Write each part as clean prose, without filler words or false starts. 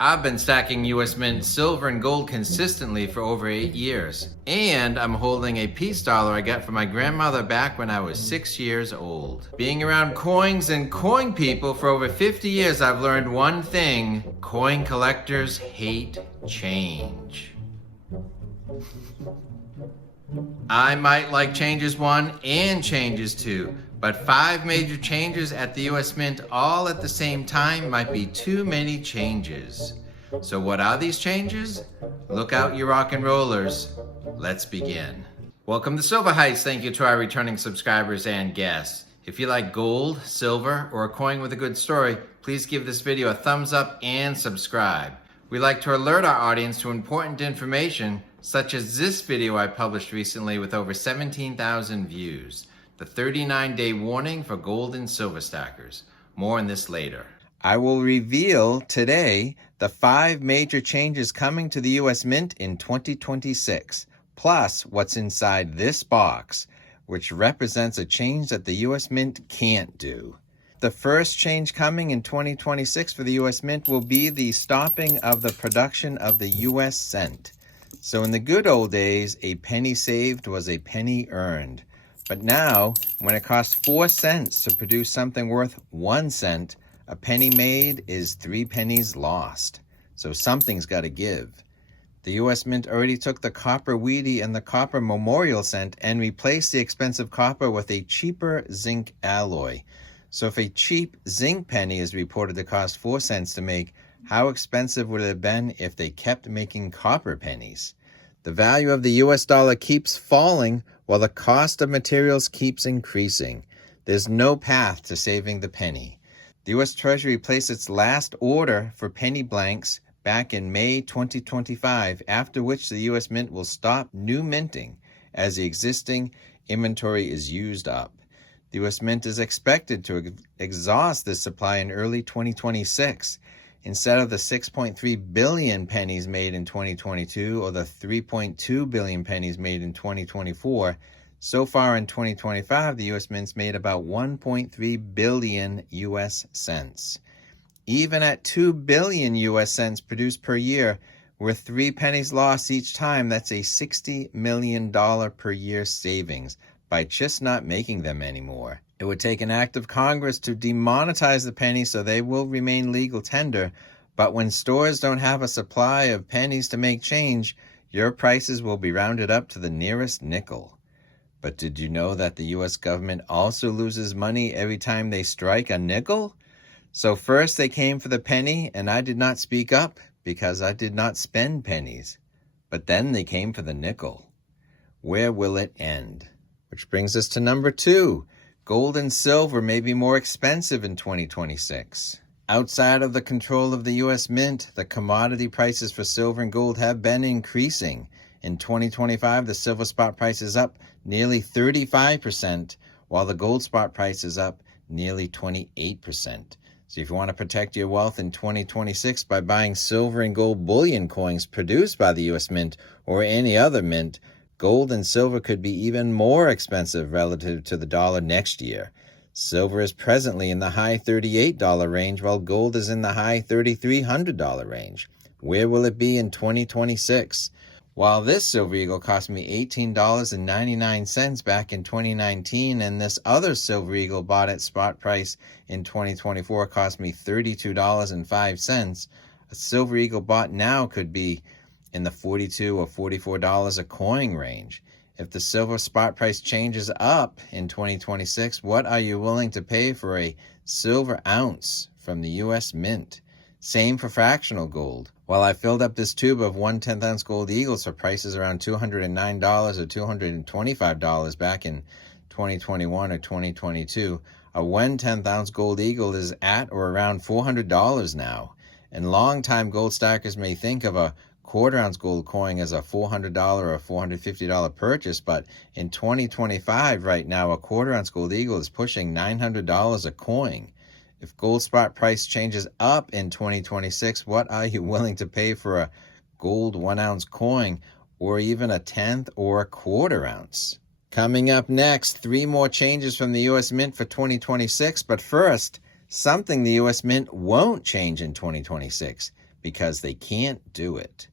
I've been stacking US Mint silver and gold consistently for over 8 years. And I'm holding a peace dollar I got from my grandmother back when I was 6 years old. Being around coins and coin people for over 50 years, I've learned one thing: coin collectors hate change. I might like changes 1 and changes 2, but 5 major changes at the US Mint all at the same time might be too many changes. So what are these changes? Look out, you rock and rollers. Let's begin. Welcome to Silver Heist. Thank you to our returning subscribers and guests. If you like gold, silver, or a coin with a good story, please give this video a thumbs up and subscribe. We like to alert our audience to important information, such as this video I published recently with over 17,000 views, the 39-day warning for gold and silver stackers. More on this later. I will reveal today the 5 major changes coming to the US Mint in 2026, plus what's inside this box, which represents a change that the US Mint can't do. The first change coming in 2026 for the US Mint will be the stopping of the production of the US cent. So in the good old days, a penny saved was a penny earned. But now, when it costs 4 cents to produce something worth 1 cent, a penny made is 3 pennies lost. So something's got to give. The US Mint already took the copper weedy and the copper memorial cent and replaced the expensive copper with a cheaper zinc alloy. So if a cheap zinc penny is reported to cost 4 cents to make, how expensive would it have been if they kept making copper pennies? The value of the US dollar keeps falling while the cost of materials keeps increasing. There's no path to saving the penny. The US Treasury placed its last order for penny blanks back in May 2025, after which the US Mint will stop new minting as the existing inventory is used up. The US Mint is expected to exhaust this supply in early 2026. Instead of the 6.3 billion pennies made in 2022 or the 3.2 billion pennies made in 2024, so far in 2025, the US Mint's made about 1.3 billion US cents. Even at 2 billion US cents produced per year, with 3 pennies lost each time, that's a $60 million per year savings by just not making them anymore. It would take an act of Congress to demonetize the penny so they will remain legal tender, but when stores don't have a supply of pennies to make change, your prices will be rounded up to the nearest nickel. But did you know that the US government also loses money every time they strike a nickel? So first they came for the penny, and I did not speak up because I did not spend pennies. But then they came for the nickel. Where will it end? Which brings us to number 2. Gold and silver may be more expensive in 2026. Outside of the control of the US Mint, the commodity prices for silver and gold have been increasing. In 2025, the silver spot price is up nearly 35%, while the gold spot price is up nearly 28%. So if you want to protect your wealth in 2026 by buying silver and gold bullion coins produced by the US Mint or any other mint, gold and silver could be even more expensive relative to the dollar next year. Silver is presently in the high $38 range, while gold is in the high $3,300 range. Where will it be in 2026? While this Silver Eagle cost me $18.99 back in 2019, and this other Silver Eagle bought at spot price in 2024 cost me $32.05, a Silver Eagle bought now could be in the $42 or $44 a coin range. If the silver spot price changes up in 2026, what are you willing to pay for a silver ounce from the US Mint? Same for fractional gold. While I filled up this tube of 1/10 ounce gold eagles for prices around $209 or $225 back in 2021 or 2022, a 1/10 ounce gold eagle is at or around $400 now. And longtime gold stackers may think of a quarter-ounce gold coin as a $400 or $450 purchase, but in 2025 right now, a quarter-ounce gold eagle is pushing $900 a coin. If gold spot price changes up in 2026, what are you willing to pay for a gold 1-ounce coin or even a 1/10 or a quarter-ounce? Coming up next, 3 more changes from the US Mint for 2026, but first, something the US Mint won't change in 2026. because they can't do it.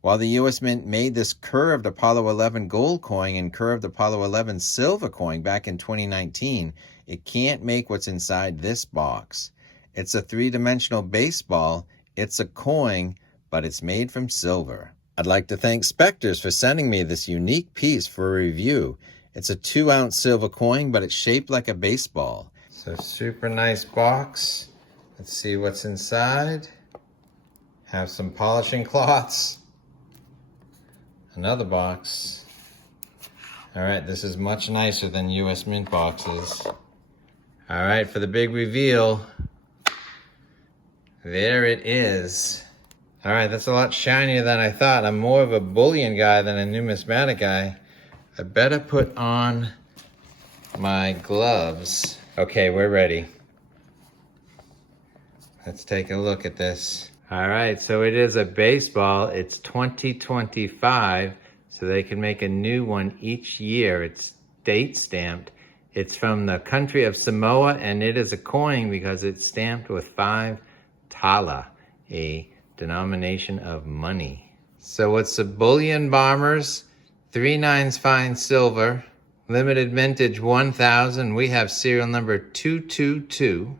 While the U.S. Mint made this curved Apollo 11 gold coin and curved Apollo 11 silver coin back in 2019, it can't make what's inside this box. It's a three-dimensional baseball. It's a coin, but it's made from silver. I'd like to thank Spectres for sending me this unique piece for a review. It's a 2-ounce silver coin, but it's shaped like a baseball. So super nice box. Let's see what's inside. Have some polishing cloths. Another box. All right, this is much nicer than U.S. Mint boxes. All right, for the big reveal. There it is. All right, that's a lot shinier than I thought. I'm more of a bullion guy than a numismatic guy. I better put on my gloves. Okay, we're ready. Let's take a look at this. All right, so it is a baseball. It's 2025, so they can make a new one each year. It's date stamped. It's from the country of Samoa, and it is a coin because it's stamped with 5 tala, a denomination of money. So it's a bullion bombers, 3 9s fine silver, limited vintage 1000. We have serial number 222.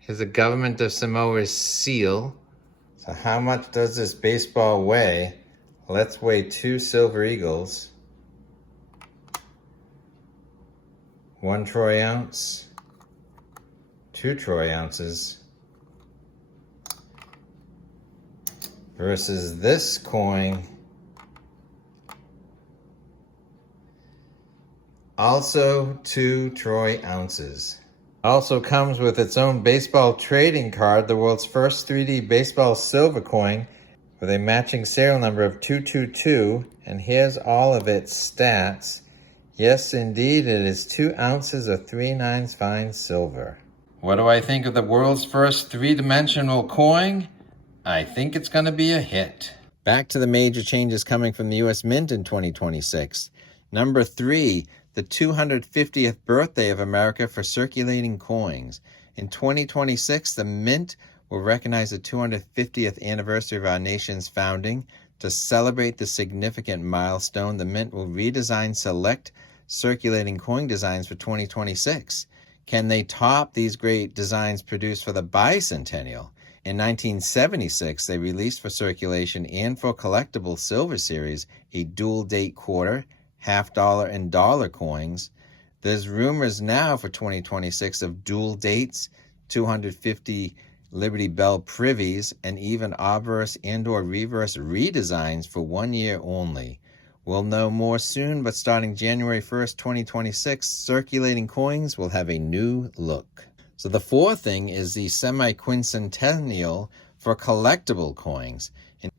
Here's the government of Samoa's seal. So how much does this baseball weigh? Let's weigh 2 silver eagles. 1 troy ounce, 2 troy ounces, versus this coin, also 2 troy ounces. Also comes with its own baseball trading card, the world's first 3D baseball silver coin with a matching serial number of 222, and here's all of its stats. Yes, indeed, it is 2 ounces of 3 9s fine silver. What do I think of the world's first 3-dimensional coin? I think it's going to be a hit. Back to the major changes coming from the U.S. Mint in 2026. Number 3, the 250th birthday of America for circulating coins. In 2026, the Mint will recognize the 250th anniversary of our nation's founding. To celebrate the significant milestone, the Mint will redesign select circulating coin designs for 2026. Can they top these great designs produced for the bicentennial? In 1976, they released for circulation and for collectible silver series a dual-date quarter, half-dollar, and dollar coins. There's rumors now for 2026 of dual dates, 250 Liberty Bell privies, and even obverse and/or reverse redesigns for 1 year only. We'll know more soon, but starting January 1st, 2026, circulating coins will have a new look. So the fourth thing is the semi-quincentennial for collectible coins.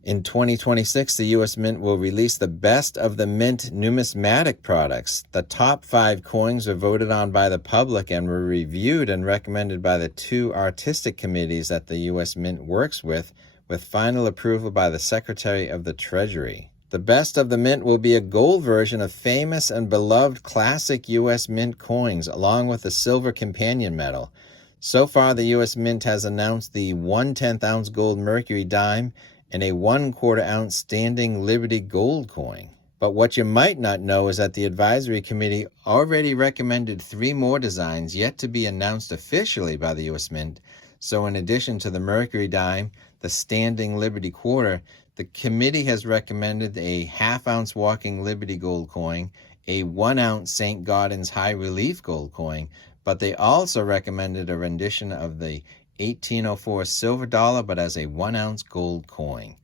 In 2026, the U.S. Mint will release the best of the Mint numismatic products. The top 5 coins were voted on by the public and were reviewed and recommended by the 2 artistic committees that the U.S. Mint works with final approval by the Secretary of the Treasury. The best of the Mint will be a gold version of famous and beloved classic U.S. Mint coins, along with the silver companion medal. So far, the U.S. Mint has announced the 1/10 ounce gold mercury dime and a 1/4 ounce standing Liberty gold coin. But what you might not know is that the advisory committee already recommended 3 more designs yet to be announced officially by the U.S. Mint. So in addition to the mercury dime, the standing Liberty quarter, the committee has recommended a 1/2 ounce walking Liberty gold coin, a 1 ounce St. Gaudens high relief gold coin, but they also recommended a rendition of the 1804 silver dollar, but as a 1 ounce gold coin.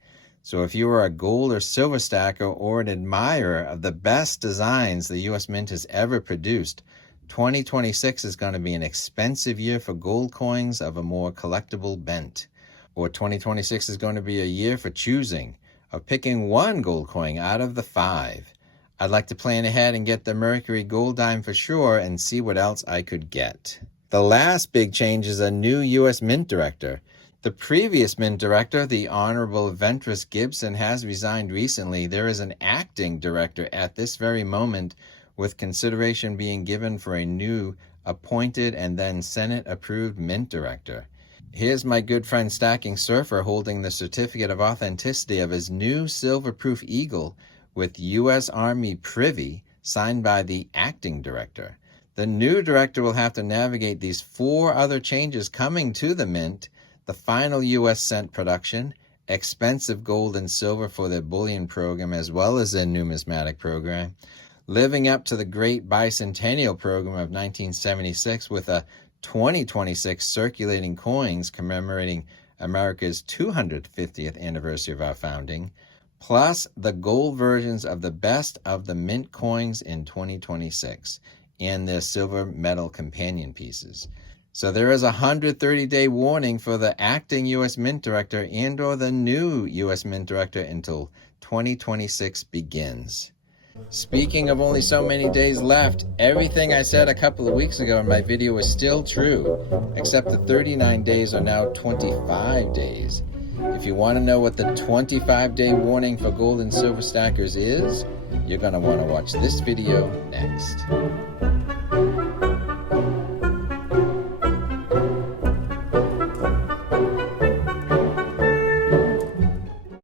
So if you are a gold or silver stacker or an admirer of the best designs the U.S. Mint has ever produced, 2026 is going to be an expensive year for gold coins of a more collectible bent. Or 2026 is going to be a year for choosing, of picking 1 gold coin out of the 5. I'd like to plan ahead and get the mercury gold dime for sure and see what else I could get. The last big change is a new U.S. Mint director. The previous Mint director, the Honorable Ventress Gibson, has resigned recently. There is an acting director at this very moment, with consideration being given for a new appointed and then Senate-approved Mint director. Here's my good friend Stacking Surfer holding the certificate of authenticity of his new silver-proof eagle with U.S. Army Privy, signed by the acting director. The new director will have to navigate these 4 other changes coming to the mint: the final U.S. cent production, expensive gold and silver for their bullion program as well as their numismatic program, living up to the Great Bicentennial Program of 1976 with a 2026 circulating coins commemorating America's 250th anniversary of our founding, plus the gold versions of the best of the mint coins in 2026 and their silver metal companion pieces. So there is a 130-day warning for the acting U.S. Mint Director and or the new U.S. Mint Director until 2026 begins. Speaking of only so many days left, everything I said a couple of weeks ago in my video is still true, except the 39 days are now 25 days. If you want to know what the 25-day warning for gold and silver stackers is, you're going to want to watch this video next.